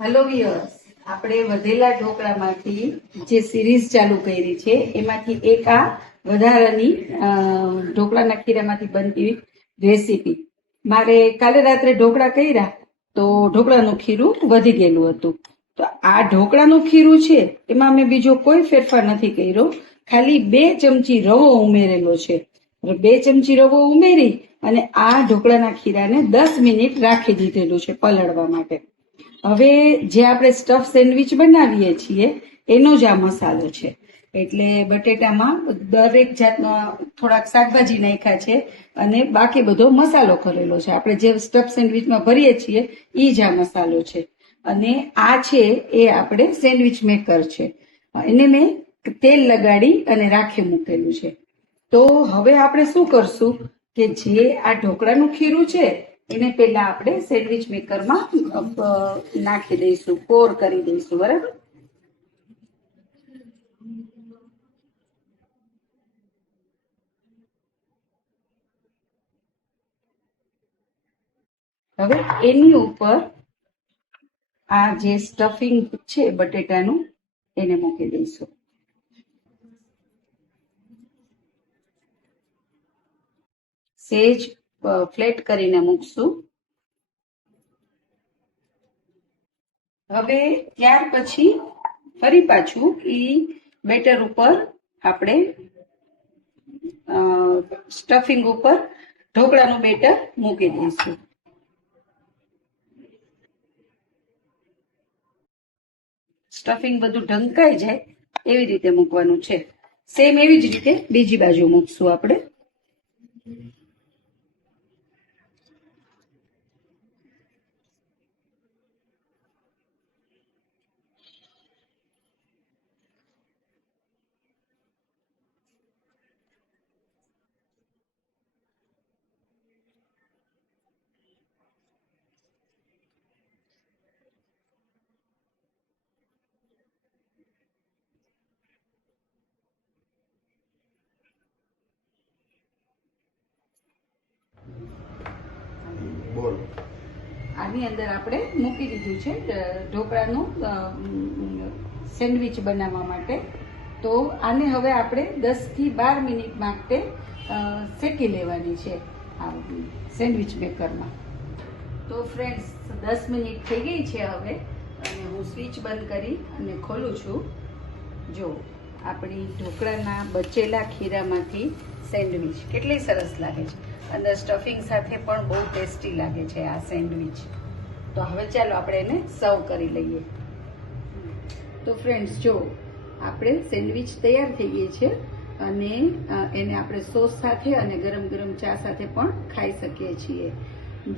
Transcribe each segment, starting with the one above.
Hello વિયર્સ, આપણે વધેલા ઢોકળામાંથી જે સિરીઝ ચાલુ કરી છે એમાંથી એક આ વધારાની ઢોકળાના ખીરામાંથી બનતી રેસીપી. મારે કાલે રાત્રે ઢોકળા કર્યા તો ઢોકળાનું ખીરું વધી ગયેલું હતું. તો આ ઢોકળાનું ખીરું છે એમાં મેં બીજો કોઈ ફેરફાર નથી કર્યો, ખાલી 2 ચમચી રવો ઉમેરેલો છે. 2 ચમચી રવો ઉમેરી અને આ ઢોકળાના ખીરાને 10 મિનિટ રાખી દીધેલું છે પલળવા માટે. હવે જે આપણે સ્ટફ સેન્ડવિચ બનાવીએ છીએ એનો જ આ મસાલો છે. એટલે બટેટામાં દરેક જાતનો થોડાક શાકભાજી નાખ્યા છે અને બાકી બધો મસાલો કરેલો છે. આપણે જે સ્ટફ સેન્ડવિચમાં ભરીએ છીએ એ જ આ મસાલો છે. અને આ છે એ આપણે સેન્ડવિચ મેકર છે, એને મેં તેલ લગાડી અને રાખી મૂકેલું છે. તો હવે આપણે શું કરશું કે જે આ ઢોકળાનું ખીરું છે એને પહેલા આપણે સેન્ડવિચ મેકરમાં નાખી દઈશું, કોર કરી દઈશું. બરાબર. હવે એની ઉપર આ જે સ્ટફિંગ છે બટેટાનું એને મૂકી દઈશું. સેજ ફ્લેટ કરીને મૂકશું. હવે ત્યાર પછી ફરી પાછું બેટર ઉપર આપણે સ્ટફિંગ ઉપર ઢોકળાનું બેટર મૂકી દઈશું. સ્ટફિંગ બધું ઢંકાઈ જાય એવી રીતે મૂકવાનું છે. સેમ એવી જ રીતે બીજી બાજુ મૂકશું આપણે. આની અંદર આપણે મૂકી દીધું છે ઢોકળાનું સેન્ડવિચ બનાવવા માટે. તો આને હવે આપણે 10 થી 12 મિનિટ માટે શેકી લેવાની છે આ સેન્ડવિચ મેકરમાં. તો ફ્રેન્ડ્સ 10 મિનિટ થઈ ગઈ છે હવે, અને હું સ્વિચ બંધ કરી અને ખોલું છું. જો આપણી ઢોકળાના બચેલા ખીરામાંથી સેન્ડવિચ કેટલી સરસ લાગે છે. અંદર સ્ટફિંગ સાથે પણ બહુ ટેસ્ટી લાગે છે આ સેન્ડવિચ. તો હવે ચાલો આપણે એને સર્વ કરી લઈએ. તો ફ્રેન્ડ્સ જો આપણે સેન્ડવિચ તૈયાર થઈ ગઈ છે, અને એને આપણે સોસ સાથે અને ગરમ ગરમ ચા સાથે પણ ખાઈ શકીએ છીએ.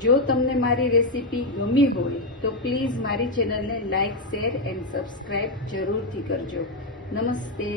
જો તમને મારી રેસીપી ગમી હોય તો પ્લીઝ મારી ચેનલને લાઇક, શેર એન્ડ સબસ્ક્રાઈબ જરૂરથી કરજો. નમસ્તે.